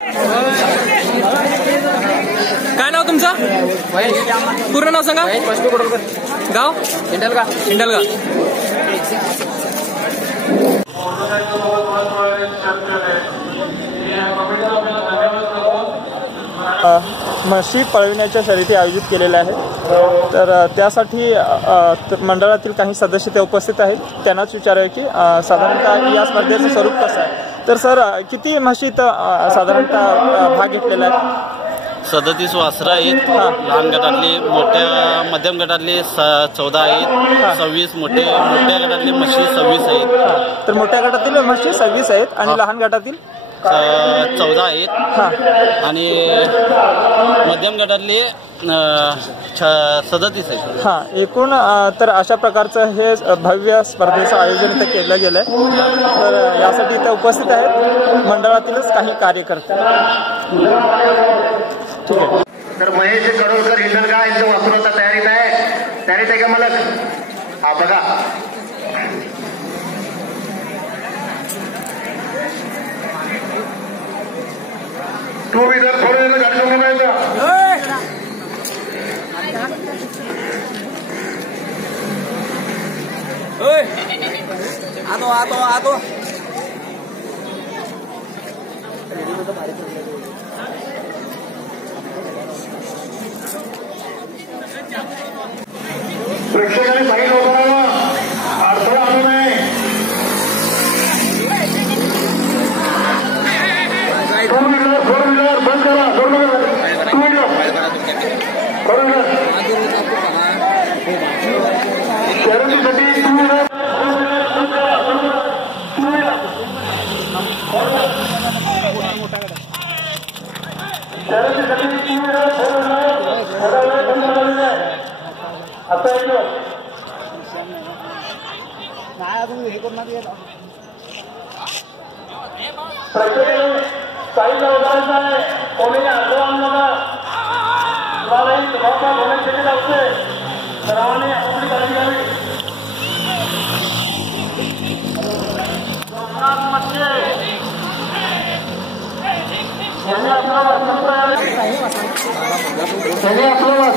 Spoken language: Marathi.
काय नाव तुमचं? पूर्ण नाव सांगा. गाव? इंडलगा. म्हशी पळविण्याच्या शर्यती आयोजित केलेल्या आहेत. तर त्यासाठी मंडळातील काही सदस्य ते उपस्थित आहेत. त्यांनाच विचारूया की साधारणतः या स्पर्धेचं स्वरूप कसं आहे. तर सर, किती म्हशीत साधारणतः भाग घेतलेला आहे? 37 वासरं आहेत. लहान गटातले, मोठ्या मध्यम गटातले 14 आहेत. 26 मोठ्या गटातले म्हशी 26 आहेत. तर मोठ्या गटातील म्हशी 26 आहेत आणि लहान गटातील 14 आहेत आणि मध्यम गटातले 37 आहेत. हां, एकूण तर अशा प्रकारचं हे भव्य स्पर्धेचं आयोजन इथं केलं गेलंय. तर यासाठी इथं उपस्थित आहेत मंडळातीलच काही कार्यकर्ते. ठीक आहे. तर महेश कडोलकर हिंडलगा यांचं वासुराचा तयारीत आहे का मालक? हा बघा, टू व्हीलर फोर व्हीलर गाडी घेऊन जायचं. आतो प्रेक्षकांनी साईड उभारावा, अडथळा आणू नये. टू व्हीलर फोर व्हीलर बंद करा. टू व्हीलर फोर व्हीलर शर्यतीसाठी टू व्हीलर साईडला उभारायचं आहे. कोणी अडथळा आणू नका. तुम्हालाही तुम्हाला बोलण्यासाठी लागते. सर्वांनी आपली काळजी घ्यावी. त्यांनी आपलं